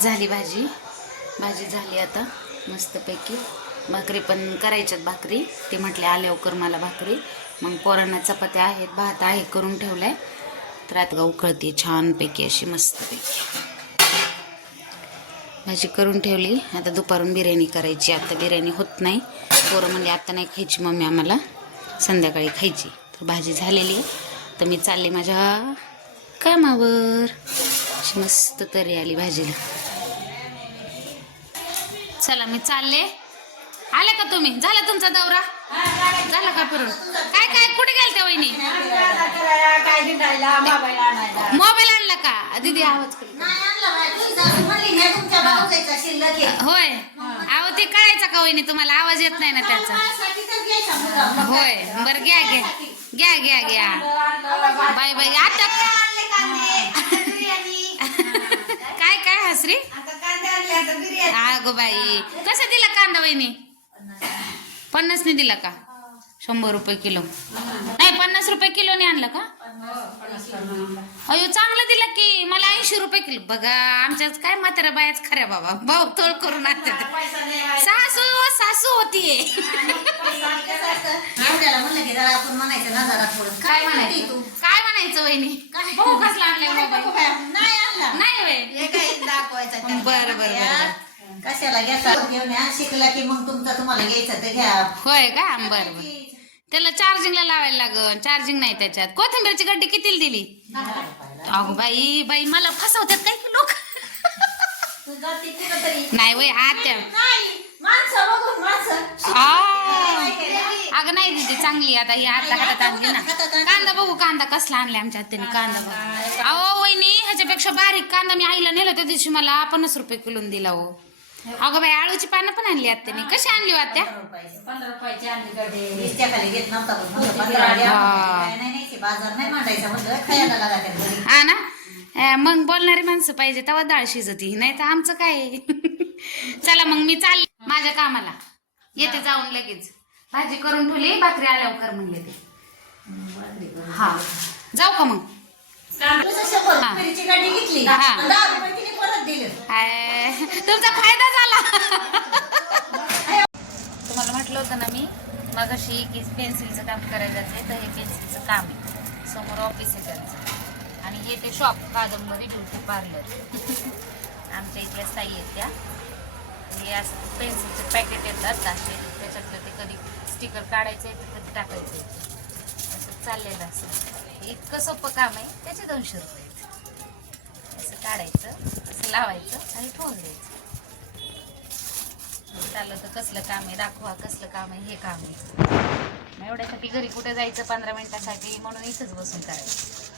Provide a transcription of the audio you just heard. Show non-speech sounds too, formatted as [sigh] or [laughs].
झाली भाजी. भाजी झाली आता मस्तपैकी. भाकरी पण करायच्यात भाकरी. ते म्हटले आल्यावर कर मला भाकरी. मग पोरांना चपात्या आहेत भात आहे करून ठेवलाय. तर आता का उकळते छानपैकी अशी मस्तपैकी. भाजी करून ठेवली. आता दुपारून बिर्याणी करायची. आता बिर्याणी होत नाही. पोरं म्हणजे आता नाही खायची मम्मी आम्हाला. संध्याकाळी खायची. तर भाजी झालेली तर मी चालले माझ्या कामावर. अशी मस्त तरी आली भाजीला. चला मी चालले. आले का तुम्ही? झाला तुमचा दौरा? झाला का फिरून काय काय कुठे गेल त्या वहिनी? मोबाईल आणला का? दीदी आवाज होय. आहो ते कळायचा का वहिनी तुम्हाला? आवाज येत नाही ना त्याचा. होय. बरं घ्या घ्या. घ्या घ्या घ्या. बाय बाय आता हसरी अगो बाई. कसं दिला कांदा वहिनी? पन्नासने दिला का? शंभर रुपये किलो. रुपये किलोने आणलं का? अयो चांगलं दिलं की मला ऐंशी रुपये किलो. बघा आमच्याच काय म्हाताऱ्या बायाच खऱ्या बाबा. भाऊ तोळ करून आणतात सासू सासू होतीये काय म्हणायचं? काय म्हणायचं वहिनी? भाऊ कसला आणलाय नाही बरं बरं बरं कशाला घ्यायचा घेऊन या. शिकला की मग तुमचा तुम्हाला घ्यायचा तर घ्या. होय का? बरं बरं. त्याला चार्जिंगला लावायला लागल चार्जिंग नाही त्याच्यात. कोथिंबीरची गड्डी कितीला दिली? अगो बाई बाई मला फसवतात काही लोक? नाही वय आत्या अगं नाही दिदी चांगली. आता ही आता हातात आणली ना. कांदा बघू कांदा कसला आणलाय आमच्या हाताने कांदा बघू. अहो वहिनी ह्याच्यापेक्षा बारीक कांदा मी आईला नेला त्या दिवशी मला पन्नास रुपये किलोन दिला हो. अगं बाई आळूची पानं पण आणली आत्याने कशी आणली हो आत्या पंधरा रुपयाची. आणली गडे वीसच्या खाली घेत नव्हता पण म्हणलं पंधरा आली आपण. हा. काय नाही न्यायची, बाजार नाही मांडायचा म्हणलं. खायला लागत घरी. हा ना? अं, मग बोलणारी माणसं पाहिजे तेव्हा डाळ शिजती. नाही तर आमचं काय आहे? [laughs] चला मग मी चालले माझ्या कामाला. येते जाऊन लगेच. भाजी करून ठेवली भाकरी आल्यावर कर म्हणले ते. हा. जाऊ का मग? तुझं शंभर हा. रुपयाची गाडी घेतली. हा. आणि दहा रुपये तिने परत दिले. तुमचा फायदा झाला. तुम्हाला म्हटलं होतं ना मी मगाशी की पेन्सिलचं काम करायचं असेल तर हे पेन्सिलचं काम आहे. समोर ऑफिस आहे त्यांचं. आणि हे ते शॉप कादंबरी ब्युटी पार्लर आमच्या इथल्या साई आहेत त्या. हे असं पेन्सिलचे पॅकेट येतात असे. त्याच्यातलं ते कधी स्टिकर काढायचं आहे तर कधी टाकायचं. आहे असं चाललेलं असं इतकं सोपं काम आहे त्याचे दोनशे रुपये. काढायचं असं लावायचं आणि ठेवून द्यायचं. चाललं तर कसलं काम आहे दाखवा कसलं काम आहे हे काम आहे. मग एवढ्यासाठी घरी कुठे जायचं पंधरा मिनिटासाठी? म्हणून इथंच बसून करायचं.